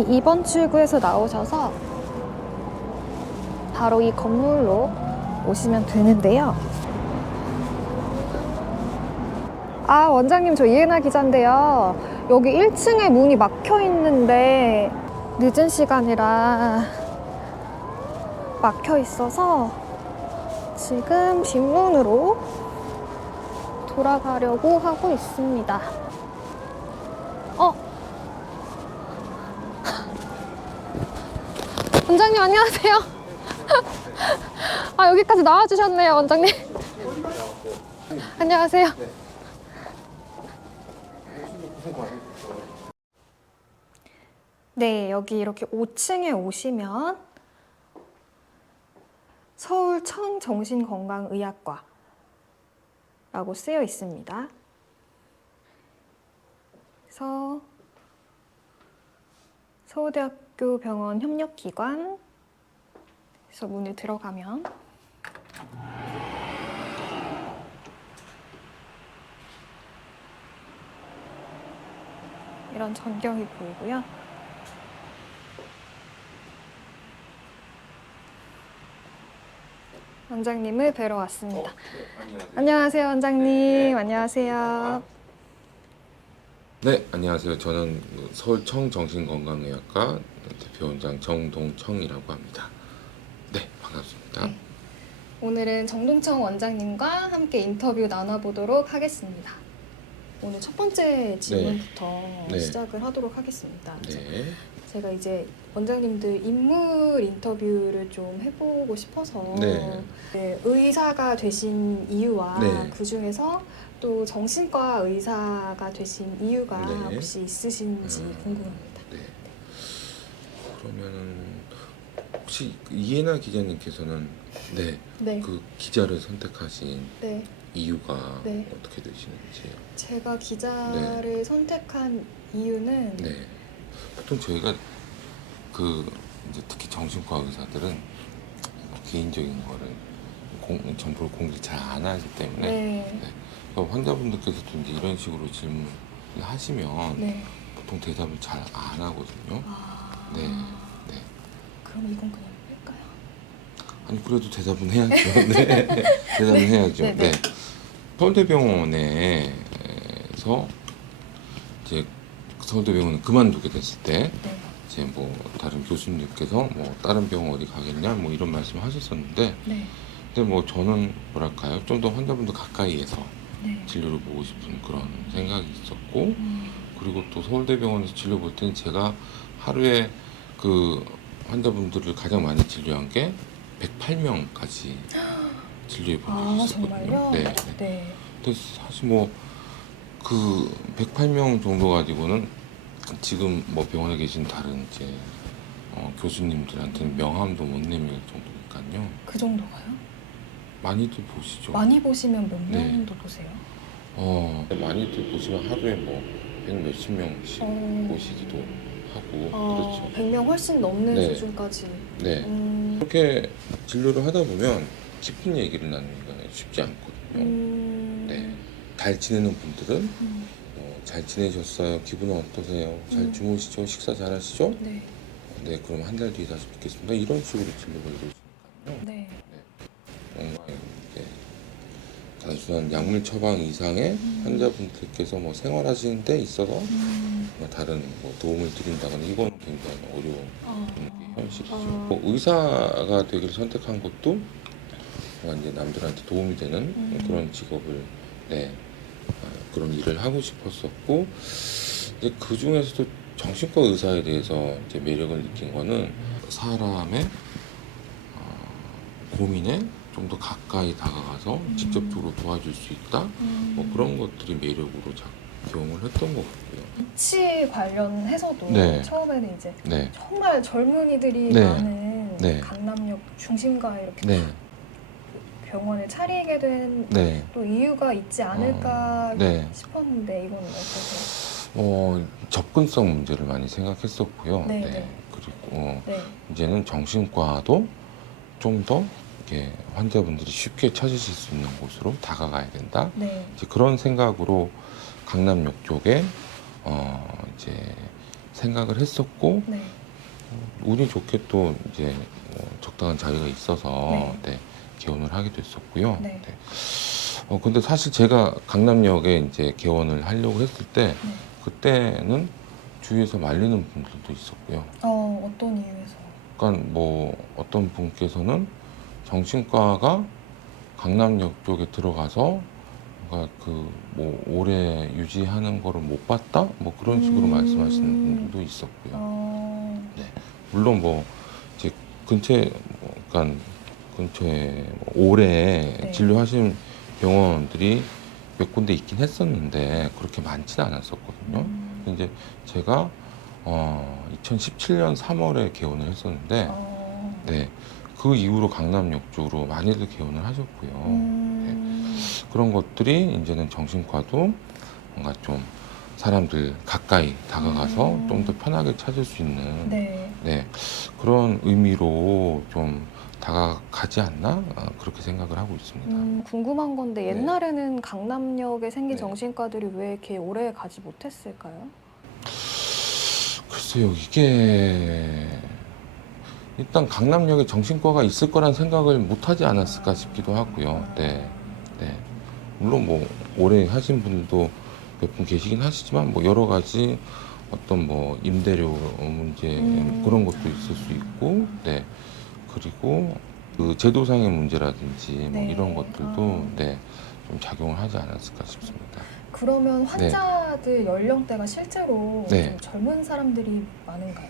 여기 2번 출구에서 나오셔서 바로 이 건물로 오시면 되는데요. 아, 원장님, 저 이혜나 기자인데요. 여기 1층에 문이 막혀 있는데 늦은 시간이라 막혀 있어서 지금 뒷문으로 돌아가려고 하고 있습니다. 원장님, 안녕하세요. 아, 여기까지 나와주셨네요, 원장님. 안녕하세요. 네, 여기 이렇게 5층에 오시면 서울 청정신건강의학과라고 쓰여 있습니다. 그래서 서울대학교 병원 협력기관 에서 문을 들어가면 이런 전경이 보이고요. 원장님을 뵈러 왔습니다. 안녕하세요, 원장님. 안녕하세요. 네, 안녕하세요. 저는 서울 청정신건강의학과 대표원장 정동청이라고 합니다. 네, 반갑습니다. 네. 오늘은 정동청 원장님과 함께 인터뷰 나눠보도록 하겠습니다. 오늘 첫 번째 질문부터 네. 시작을 하도록 하겠습니다. 네. 제가 이제 원장님들 인물 인터뷰를 좀 해보고 싶어서 네. 네, 의사가 되신 이유와 네. 그 중에서 또 정신과 의사가 되신 이유가 네. 혹시 있으신지 궁금합니다. 네. 그러면은 혹시 이혜나 기자님께서는 네. 그 기자를 선택하신 네. 이유가 네. 어떻게 되시는지? 제가 기자를 선택한 이유는 네. 보통 저희가 이제 특히 정신과 의사들은 개인적인 거를 정보를 공개를 잘 안 하기 때문에 네. 환자분들께서도 이제 이런 식으로 질문을 하시면 네. 보통 대답을 잘 안 하거든요. 아, 네. 네. 그럼 이건 그냥 뺄까요? 아니 그래도 대답은 해야죠. 네. 대답은 해야죠. 네, 네. 네. 서울대병원에서 이제 서울대병원을 그만두게 됐을 때 네. 이제 뭐 다른 교수님께서 뭐 다른 병원 어디 가겠냐 뭐 이런 말씀 하셨었는데 네. 근데 뭐 저는 뭐랄까요 좀 더 환자분들 가까이에서 네. 진료를 보고 싶은 그런 생각이 있었고 그리고 또 서울대병원에서 진료 볼 때는 제가 하루에 그 환자분들을 가장 많이 진료한 게 108명까지 진료해 본 적이 아, 있었거든요. 정말요? 네. 네. 근데 사실 뭐 그 108명 정도 가지고는 지금 뭐 병원에 계신 다른 이제 교수님들한테는 명함도 못 내밀 정도니까요. 그 정도가요? 많이들 보시죠. 많이 보시면 몇 네. 명 정도 보세요? 많이들 보시면 하루에 뭐 100몇십 명씩 보시기도 하고 그렇죠. 100명 훨씬 넘는 네. 수준까지. 네. 그렇게 진료를 하다 보면 깊은 얘기를 나누기가 쉽지 않거든요. 네. 잘 지내는 분들은 잘 지내셨어요? 기분은 어떠세요? 잘 주무시죠? 식사 잘 하시죠? 네. 네, 그럼 한 달 뒤에 다시 뵙겠습니다. 이런 식으로 진료가 이루어지니까요. 네. 뭔가 이제 단순한 약물 처방 이상의 환자분들께서 뭐 생활하시는 데 있어서 뭐 다른 뭐 도움을 드린다거나 이건 굉장히 어려운 게 현실이죠. 뭐 의사가 되기를 선택한 것도 이제 남들한테 도움이 되는 그런 직업을 그런 일을 하고 싶었었고 이제 그 중에서도 정신과 의사에 대해서 이제 매력을 느낀 거는 사람의 고민에 좀 더 가까이 다가가서 직접적으로 도와줄 수 있다 뭐 그런 것들이 매력으로 작용을 했던 것 같고요. 인치 관련해서도 네. 처음에는 이제 네. 정말 젊은이들이 네. 많은 네. 강남역 중심가에 이렇게 네. 병원을 차리게 된 네. 또 이유가 있지 않을까 네. 싶었는데 이건 어떠세요? 접근성 문제를 많이 생각했었고요. 네, 네. 그리고 네. 이제는 정신과도 좀 더 이렇게 환자분들이 쉽게 찾으실 수 있는 곳으로 다가가야 된다. 네. 이제 그런 생각으로 강남역 쪽에 이제 생각을 했었고 네. 운이 좋게 또 이제 적당한 자리가 있어서 네. 네, 개원을 하게 됐었고요. 네. 네. 근데 사실 제가 강남역에 이제 개원을 하려고 했을 때 네. 그때는 주위에서 말리는 분들도 있었고요. 어떤 이유에서? 그러니까 뭐 어떤 분께서는 정신과가 강남역 쪽에 들어가서 뭔가 그 뭐 오래 유지하는 거를 못 봤다? 뭐 그런 식으로 말씀하시는 분들도 있었고요. 네. 물론 뭐 이제 근처에 그러니까 근처에 뭐 오래 네. 진료하신 병원들이 몇 군데 있긴 했었는데 그렇게 많지는 않았었거든요. 근데 이제 제가 2017년 3월에 개원을 했었는데 네. 그 이후로 강남역 쪽으로 많이들 개원을 하셨고요. 그런 것들이 이제는 정신과도 뭔가 좀 사람들 가까이 다가가서 좀 더 편하게 찾을 수 있는 네. 네, 그런 의미로 좀 다가가지 않나 그렇게 생각을 하고 있습니다. 궁금한 건데 네. 옛날에는 강남역에 생긴 네. 정신과들이 왜 이렇게 오래 가지 못했을까요? 글쎄요, 이게 일단 강남역에 정신과가 있을 거란 생각을 못하지 않았을까 싶기도 하고요. 네, 네. 물론 뭐 오래 하신 분들도 몇 분 계시긴 하시지만 뭐 여러 가지 어떤 뭐 임대료 문제 그런 것도 있을 수 있고, 네. 그리고 그 제도상의 문제라든지 뭐 네. 이런 것들도 네, 좀 작용을 하지 않았을까 싶습니다. 그러면 환자들 연령대가 실제로 네. 좀 젊은 사람들이 많은가요?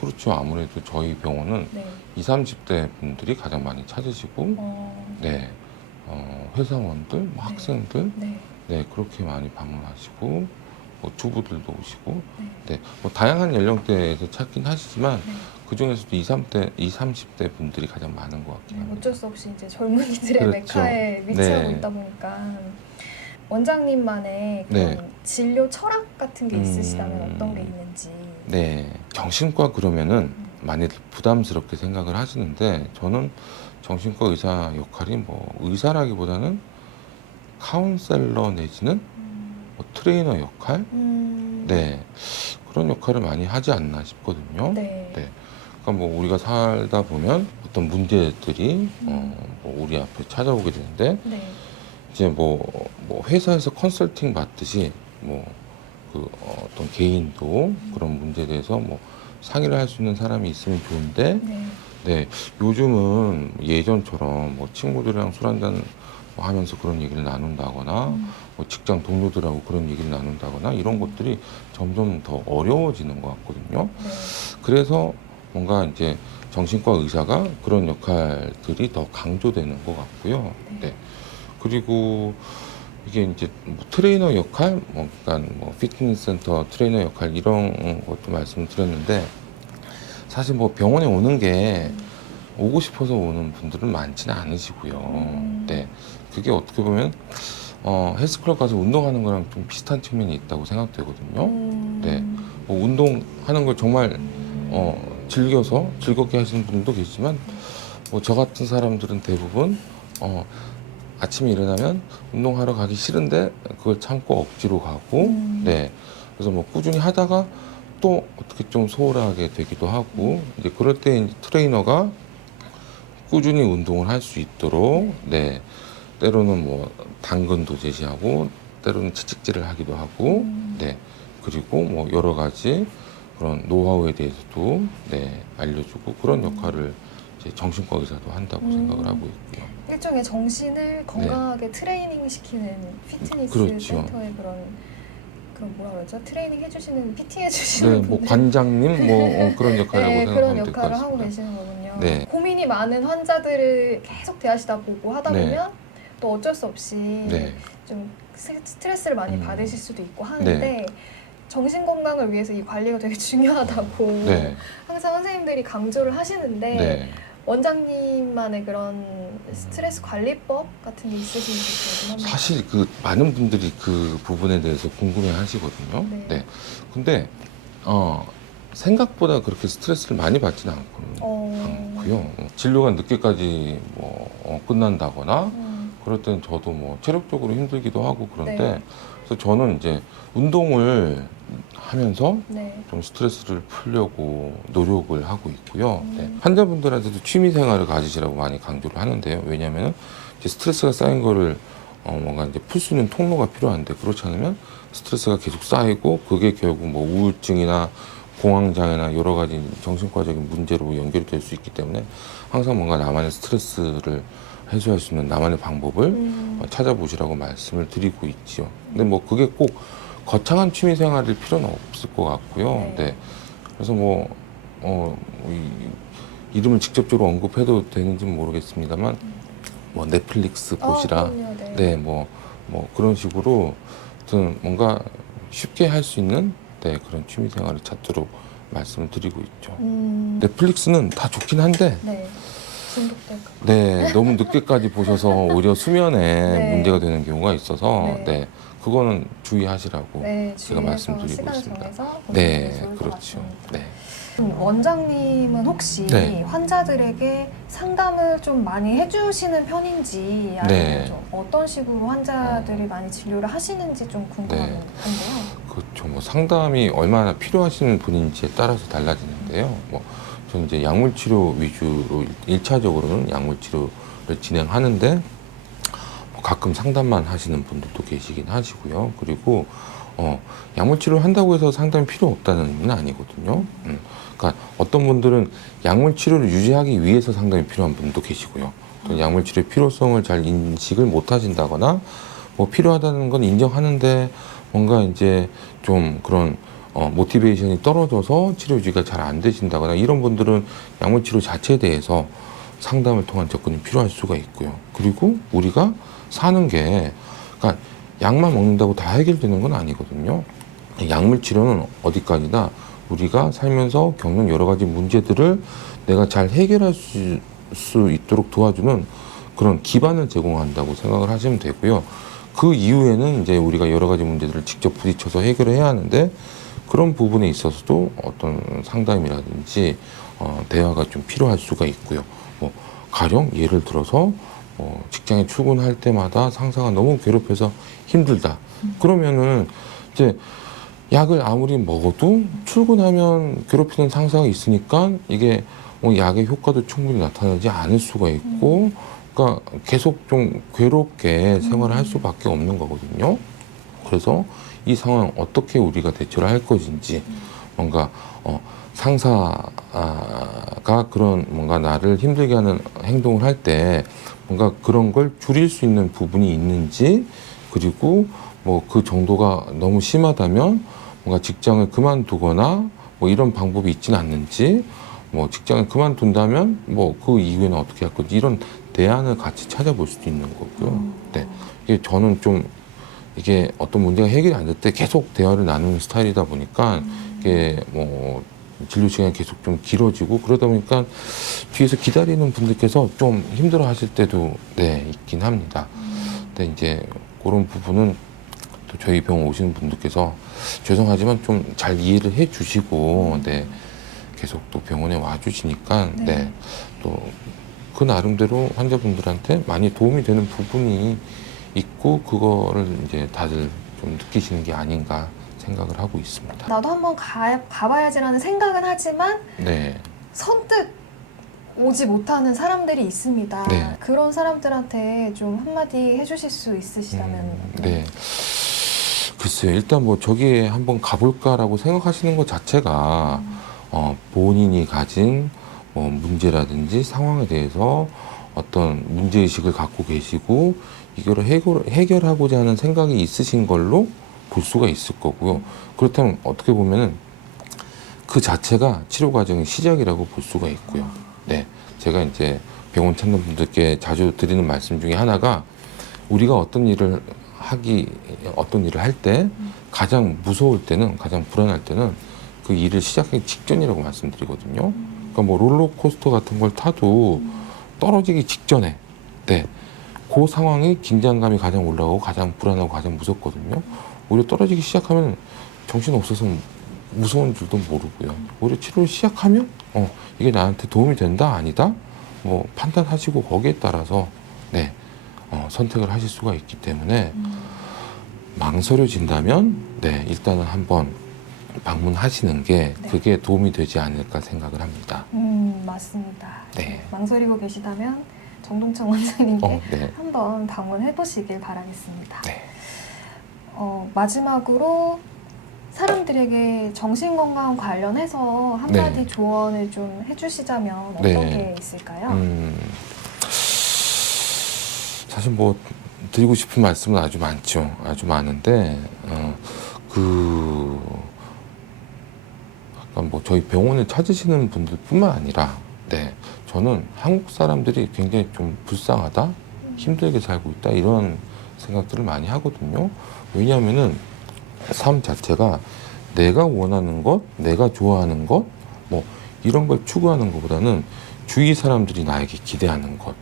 그렇죠. 아무래도 저희 병원은 네. 20, 30대 분들이 가장 많이 찾으시고, 네, 회사원들, 뭐 네. 학생들, 네. 네, 그렇게 많이 방문하시고, 뭐 주부들도 오시고, 네. 네, 뭐 다양한 연령대에서 찾긴 하시지만, 네. 그 중에서도 20, 30대 분들이 가장 많은 것 같긴 합니다. 어쩔 수 없이 이제 젊은이들의 그렇죠. 메카에 위치하고 네. 있다 보니까 원장님만의 그런 네. 진료 철학 같은 게 있으시다면 어떤 게 있는지. 네, 정신과 그러면은 많이 부담스럽게 생각을 하시는데 저는 정신과 의사 역할이 뭐 의사라기보다는 카운셀러 내지는 뭐 트레이너 역할, 네, 그런 역할을 많이 하지 않나 싶거든요. 네. 네. 그러니까 뭐 우리가 살다 보면 어떤 문제들이 뭐 우리 앞에 찾아오게 되는데 네. 이제 뭐 회사에서 컨설팅 받듯이 뭐 그 어떤 개인도 그런 문제에 대해서 뭐 상의를 할 수 있는 사람이 있으면 좋은데 네. 네, 요즘은 예전처럼 뭐 친구들이랑 술 한잔 하면서 그런 얘기를 나눈다거나 뭐 직장 동료들하고 그런 얘기를 나눈다거나 이런 것들이 점점 더 어려워지는 것 같거든요. 네. 그래서 뭔가 이제 정신과 의사가 그런 역할들이 더 강조되는 것 같고요. 네. 그리고 이게 이제 뭐 트레이너 역할, 뭐 그러니까 뭐 피트니스 센터 트레이너 역할 이런 것도 말씀을 드렸는데 사실 뭐 병원에 오는 게 오고 싶어서 오는 분들은 많지는 않으시고요. 네, 그게 어떻게 보면 헬스클럽 가서 운동하는 거랑 좀 비슷한 측면이 있다고 생각되거든요. 네, 뭐 운동하는 걸 정말 즐겨서 즐겁게 하시는 분들도 계시지만 뭐 저 같은 사람들은 대부분 아침에 일어나면 운동하러 가기 싫은데 그걸 참고 억지로 가고 네, 그래서 뭐 꾸준히 하다가 또 어떻게 좀 소홀하게 되기도 하고 이제 그럴 때 이제 트레이너가 꾸준히 운동을 할 수 있도록 네, 때로는 뭐 당근도 제시하고 때로는 채찍질을 하기도 하고 네, 그리고 뭐 여러 가지 그런 노하우에 대해서도 네, 알려주고 그런 역할을 이제 정신과 의사도 한다고 생각을 하고 있고요. 일종의 정신을 건강하게 트레이닝 시키는 피트니스 그렇죠. 센터의 그런 뭐라 그러죠? 트레이닝 해주시는 PT 해주시는 네, 분들. 뭐 관장님 뭐 그런 역할이라고 네, 생각하면 그런 될 것 역할을 하고 같습니다. 계시는 거군요. 네. 고민이 많은 환자들을 계속 대하시다 보고 하다 네. 보면 또 어쩔 수 없이 네. 좀 스트레스를 많이 받으실 수도 있고 하는데 정신 건강을 위해서 이 관리가 되게 중요하다고 네. 항상 선생님들이 강조를 하시는데 네. 원장님만의 그런 스트레스 관리법 같은 게 있으신지 궁금합니다. 사실 그 많은 분들이 그 부분에 대해서 궁금해 하시거든요. 네. 네. 근데 생각보다 그렇게 스트레스를 많이 받지는 않고요. 진료가 늦게까지 뭐 끝난다거나 그럴 때는 저도 뭐 체력적으로 힘들기도 하고 그런데 네. 그래서 저는 이제 운동을 하면서 네. 좀 스트레스를 풀려고 노력을 하고 있고요. 네. 환자분들한테도 취미 생활을 가지시라고 많이 강조를 하는데요. 왜냐하면 이제 스트레스가 쌓인 거를 뭔가 이제 풀 수 있는 통로가 필요한데 그렇지 않으면 스트레스가 계속 쌓이고 그게 결국 뭐 우울증이나 공황장애나 여러 가지 정신과적인 문제로 연결이 될 수 있기 때문에 항상 뭔가 나만의 스트레스를 해소할 수 있는 나만의 방법을 찾아보시라고 말씀을 드리고 있지요. 근데 뭐 그게 꼭 거창한 취미 생활일 필요는 없을 것 같고요. 네. 네. 그래서 이름을 직접적으로 언급해도 되는지는 모르겠습니다만 뭐 넷플릭스 보시라. 그럼요. 네. 네, 뭐 그런 식으로 어떤 뭔가 쉽게 할 수 있는 네, 그런 취미 생활을 찾도록 말씀을 드리고 있죠. 넷플릭스는 다 좋긴 한데 네. 중독될 것 네, 너무 늦게까지 보셔서 오히려 수면에 네. 문제가 되는 경우가 있어서 네. 네, 그거는 주의하시라고 네, 제가 주의해서 말씀드리고 시간을 있습니다. 정해서 보시는 게 네, 좋을 것 그렇죠. 같습니다. 네. 원장님은 혹시 네. 환자들에게 상담을 좀 많이 해주시는 편인지 아니면 네. 좀 어떤 식으로 환자들이 많이 진료를 하시는지 좀 궁금한데요. 그렇죠. 뭐 상담이 얼마나 필요하신 분인지에 따라서 달라지는데요. 뭐 저는 이제 약물 치료 위주로 1차적으로는 약물 치료를 진행하는데 뭐 가끔 상담만 하시는 분들도 계시긴 하시고요. 그리고 약물 치료를 한다고 해서 상담이 필요 없다는 의미는 아니거든요. 그러니까 어떤 분들은 약물 치료를 유지하기 위해서 상담이 필요한 분도 계시고요. 또 약물 치료의 필요성을 잘 인식을 못 하신다거나 뭐 필요하다는 건 인정하는데 뭔가 이제 좀 그런 모티베이션이 떨어져서 치료 유지가 잘 안 되신다거나 이런 분들은 약물 치료 자체에 대해서 상담을 통한 접근이 필요할 수가 있고요. 그리고 우리가 사는 게 그러니까 약만 먹는다고 다 해결되는 건 아니거든요. 약물 치료는 어디까지나 우리가 살면서 겪는 여러 가지 문제들을 내가 잘 해결할 수 있도록 도와주는 그런 기반을 제공한다고 생각을 하시면 되고요. 그 이후에는 이제 우리가 여러 가지 문제들을 직접 부딪혀서 해결해야 하는데 그런 부분에 있어서도 어떤 상담이라든지 대화가 좀 필요할 수가 있고요. 뭐 가령 예를 들어서 직장에 출근할 때마다 상사가 너무 괴롭혀서 힘들다. 그러면은 이제 약을 아무리 먹어도 출근하면 괴롭히는 상사가 있으니까 이게 약의 효과도 충분히 나타나지 않을 수가 있고 그러니까 계속 좀 괴롭게 생활을 할 수밖에 없는 거거든요. 그래서 이 상황 어떻게 우리가 대처를 할 것인지 뭔가 상사가 그런 뭔가 나를 힘들게 하는 행동을 할 때 뭔가 그런 걸 줄일 수 있는 부분이 있는지 그리고 뭐 그 정도가 너무 심하다면 뭔가 직장을 그만두거나 뭐 이런 방법이 있지는 않는지 뭐 직장을 그만둔다면 뭐 그 이후에는 어떻게 할 건지 이런 대안을 같이 찾아볼 수도 있는 거고요. 네, 이게 저는 좀 이게 어떤 문제가 해결이 안 될 때 계속 대화를 나누는 스타일이다 보니까 이게 뭐 진료 시간이 계속 좀 길어지고 그러다 보니까 뒤에서 기다리는 분들께서 좀 힘들어 하실 때도 네, 있긴 합니다. 근데 이제 그런 부분은 또 저희 병원 오시는 분들께서 죄송하지만 좀 잘 이해를 해 주시고 네, 계속 또 병원에 와 주시니까 네, 또 그 나름대로 환자분들한테 많이 도움이 되는 부분이 있고 그거를 이제 다들 좀 느끼시는 게 아닌가 생각을 하고 있습니다. 나도 한번 가봐야지라는 생각은 하지만 네. 선뜻 오지 못하는 사람들이 있습니다. 네. 그런 사람들한테 좀 한마디 해주실 수 있으시다면. 네. 글쎄요. 일단 뭐 저기에 한번 가볼까라고 생각하시는 것 자체가 본인이 가진 문제라든지 상황에 대해서 어떤 문제의식을 갖고 계시고 이거를 해결하고자 하는 생각이 있으신 걸로 볼 수가 있을 거고요. 그렇다면 어떻게 보면은 그 자체가 치료 과정의 시작이라고 볼 수가 있고요. 네. 제가 이제 병원 찾는 분들께 자주 드리는 말씀 중에 하나가 우리가 어떤 일을 할 때 가장 무서울 때는 가장 불안할 때는 그 일을 시작하기 직전이라고 말씀드리거든요. 그러니까 뭐 롤러코스터 같은 걸 타도 떨어지기 직전에 네. 그 상황이 긴장감이 가장 올라가고 가장 불안하고 가장 무섭거든요. 오히려 떨어지기 시작하면 정신 없어서 무서운 줄도 모르고요. 오히려 치료를 시작하면 이게 나한테 도움이 된다 아니다 뭐 판단하시고 거기에 따라서 네 선택을 하실 수가 있기 때문에 망설여진다면 네 일단은 한번 방문하시는 게 네. 그게 도움이 되지 않을까 생각을 합니다. 맞습니다. 네. 망설이고 계시다면 정동청 원장님께 네. 한번 방문해 보시길 바라겠습니다. 네. 마지막으로 사람들에게 정신건강 관련해서 한마디 네. 조언을 좀 해주시자면 어떤 네. 게 있을까요? 사실 뭐 드리고 싶은 말씀은 아주 많죠. 아주 많은데 약간 뭐 저희 병원을 찾으시는 분들뿐만 아니라 저는 한국 사람들이 굉장히 좀 불쌍하다, 힘들게 살고 있다 이런 생각들을 많이 하거든요. 왜냐하면은 삶 자체가 내가 원하는 것, 내가 좋아하는 것, 뭐 이런 걸 추구하는 것보다는 주위 사람들이 나에게 기대하는 것,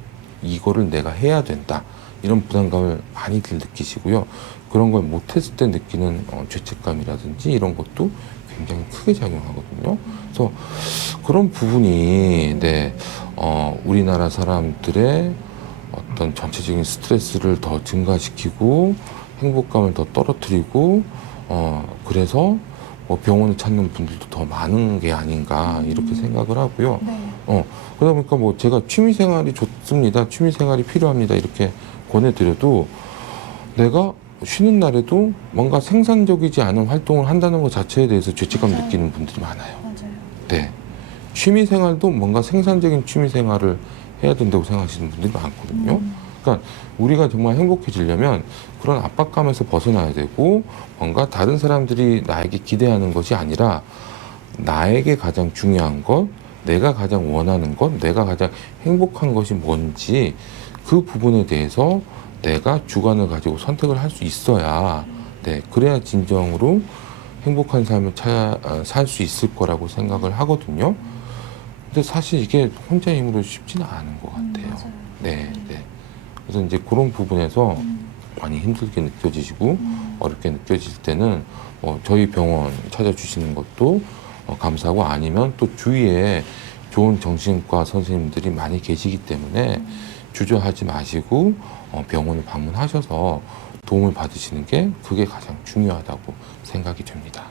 이거를 내가 해야 된다. 이런 부담감을 많이들 느끼시고요. 그런 걸 못했을 때 느끼는 죄책감이라든지 이런 것도 굉장히 크게 작용하거든요. 그래서 그런 부분이 우리나라 사람들의 어떤 전체적인 스트레스를 더 증가시키고 행복감을 더 떨어뜨리고 그래서 뭐 병원을 찾는 분들도 더 많은 게 아닌가 이렇게 생각을 하고요. 네. 그러다 보니까 뭐 제가 취미생활이 좋습니다, 취미생활이 필요합니다 이렇게 권해드려도 내가 쉬는 날에도 뭔가 생산적이지 않은 활동을 한다는 것 자체에 대해서 죄책감 맞아요. 느끼는 분들이 많아요. 맞아요. 네. 취미생활도 뭔가 생산적인 취미생활을 해야 된다고 생각하시는 분들이 많거든요. 그러니까 우리가 정말 행복해지려면 그런 압박감에서 벗어나야 되고 뭔가 다른 사람들이 나에게 기대하는 것이 아니라 나에게 가장 중요한 것, 내가 가장 원하는 것, 내가 가장 행복한 것이 뭔지 그 부분에 대해서 내가 주관을 가지고 선택을 할 수 있어야 그래야 진정으로 행복한 삶을 살 수 있을 거라고 생각을 하거든요. 근데 사실 이게 혼자 힘으로 쉽지는 않은 것 같아요. 맞아요. 네. 그래서 이제 그런 부분에서 많이 힘들게 느껴지시고 어렵게 느껴질 때는 저희 병원 찾아주시는 것도 감사하고 아니면 또 주위에 좋은 정신과 선생님들이 많이 계시기 때문에 주저하지 마시고 병원을 방문하셔서 도움을 받으시는 게 그게 가장 중요하다고 생각이 됩니다.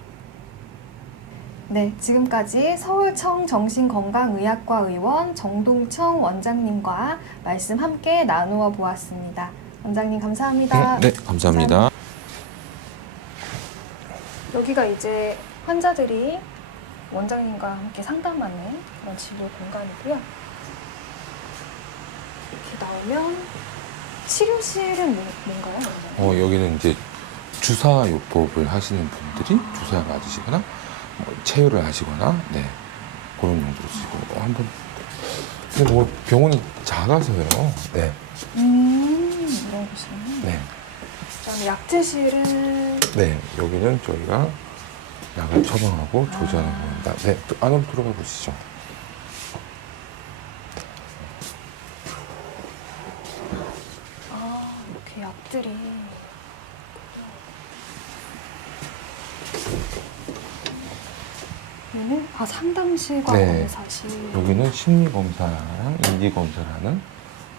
네, 지금까지 서울청 정신건강의학과 의원 정동청 원장님과 말씀 함께 나누어 보았습니다. 원장님 감사합니다. 네, 감사합니다. 여기가 이제 환자들이 원장님과 함께 상담하는 그런 진료 공간이고요. 이렇게 나오면 치료실은 뭔가요? 원장님? 여기는 이제 주사요법을 하시는 분들이 주사 맞으시거나 체열을 하시거나 그런 용도로 쓰고 한번 근데 뭐 병원이 작아서요. 이런 곳이요. 네. 그다음에 약제실은 여기는 저희가 약을 처방하고 조절하는 겁니다. 안으로 들어가 보시죠. 이렇게 약들이 여기는 상담실과 검사실. 여기는 심리 검사랑 인지 검사를 하는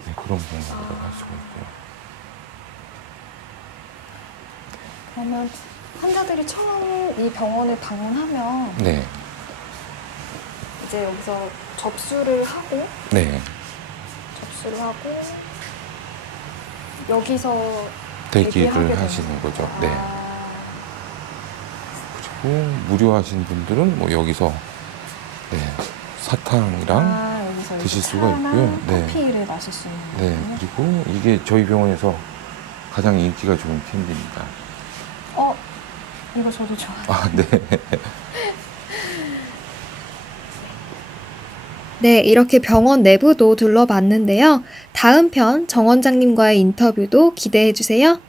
그런 공간이라고 할 수가 있고요. 그러면 환자들이 처음 이 병원을 방문하면 이제 여기서 접수를 하고 여기서 대기하게 대기를 되는 하시는 거죠. 아, 그리고 무료하신 분들은 뭐 여기서 사탕이랑 여기서 드실 이제 수가 차나 있고요. 커피를 마실 수 있는 거군요. 그리고 이게 저희 병원에서 가장 인기가 좋은 캔디입니다. 이거 저도 좋아해요. 네, 이렇게 병원 내부도 둘러봤는데요. 다음 편 정 원장님과의 인터뷰도 기대해 주세요.